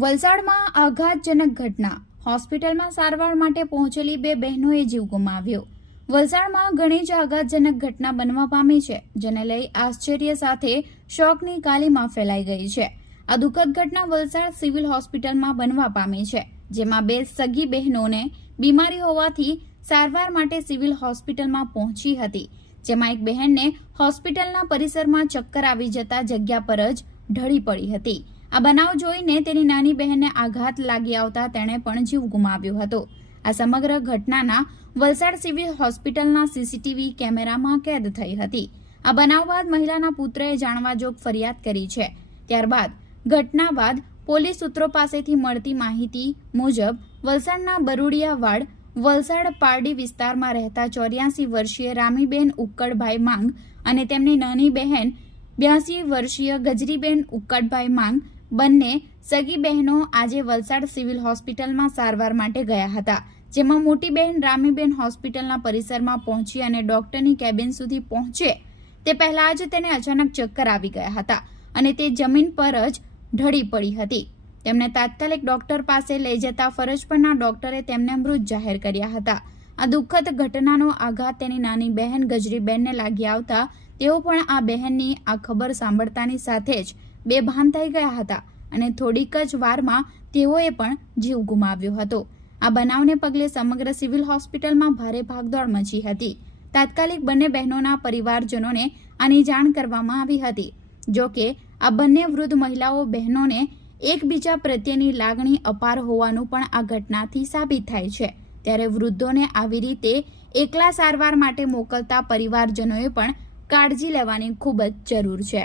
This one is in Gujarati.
વલસાડમાં આઘાતજનક ઘટના. હોસ્પિટલમાં સારવાર માટે પહોંચેલી બે બહેનોએ જીવ ગુમાવ્યો. વલસાડમાં ઘણી જ આઘાતજનક ઘટના બનવા પામી છે, જેને લઈ આશ્ચર્ય સાથે શોકની કાલીમાં ફેલાઈ ગઈ છે. આ દુઃખદ ઘટના વલસાડ સિવિલ હોસ્પિટલમાં બનવા પામી છે, જેમાં બે સગી બહેનોને બીમારી હોવાથી સારવાર માટે સિવિલ હોસ્પિટલમાં પહોંચી હતી, જેમાં એક બહેનને હોસ્પિટલના પરિસરમાં ચક્કર આવી જતા જગ્યા પર જ ઢળી પડી હતી. આ બનાવ જોઈને તેની નાની બહેનને આઘાત લાગી આવતા તેણે પણ જીવ ગુમાવ્યો હતો. આ સમગ્ર ઘટનાના વલસાડ સિવિલ હોસ્પિટલના સીસીટીવી કેમેરામાં કેદ થઈ હતી. આ બનાવ બાદ મહિલાના પુત્રએ જાણવાજોગ ફરિયાદ કરી છે. ત્યારબાદ ઘટના બાદ પોલીસ સૂત્રો પાસેથી મળતી માહિતી મુજબ વલસાડના બરુડિયાવાડ, વલસાડ પારડી વિસ્તારમાં રહેતા ચોર્યાસી વર્ષીય રામીબેન ઉક્કડભાઈ માંગ અને તેમની નાની બહેન બ્યાસી વર્ષીય ગજરીબેન ઉક્કડભાઈ માંગ બંને સગી બહેનો આજે વલસાડ સિવિલ હોસ્પિટલમાં સારવાર માટે ગયા હતા, જેમાં મોટી બહેન રામીબેન હોસ્પિટલના પરિસરમાં પહોંચી અને ડોક્ટરની કેબિન સુધી પહોંચે તે પહેલાં જ તેને અચાનક ચક્કર આવી ગયા હતા અને તે જમીન પર જ ઢળી પડી હતી. તેમને તાત્કાલિક ડોક્ટર પાસે લઈ જતા ફરજ પરના ડોક્ટરે તેમને મૃત જાહેર કર્યા હતા. આ દુઃખદ ઘટનાનો આઘાત તેની નાની બહેન ગજરીબેનને લાગી આવતા તેઓ પણ આ બહેનની આ ખબર સાંભળતાની સાથે જ બેભાન થઈ ગયા હતા અને થોડીક જ વારમાં તેઓએ પણ જીવ ગુમાવ્યો હતો. આ બનાવને પગલે સમગ્ર સિવિલ હોસ્પિટલમાં ભારે ભાગદોડ મચી હતી. તાત્કાલિક બંને બહેનોના પરિવારજનોને આની જાણ કરવામાં આવી હતી. જો કે આ બંને વૃદ્ધ મહિલાઓ બહેનોને એકબીજા પ્રત્યેની લાગણી અપાર હોવાનું પણ આ ઘટનાથી સાબિત થાય છે. ત્યારે વૃદ્ધોને આવી રીતે એકલા સારવાર માટે મોકલતા પરિવારજનોએ પણ કાળજી લેવાની ખૂબ જ જરૂર છે.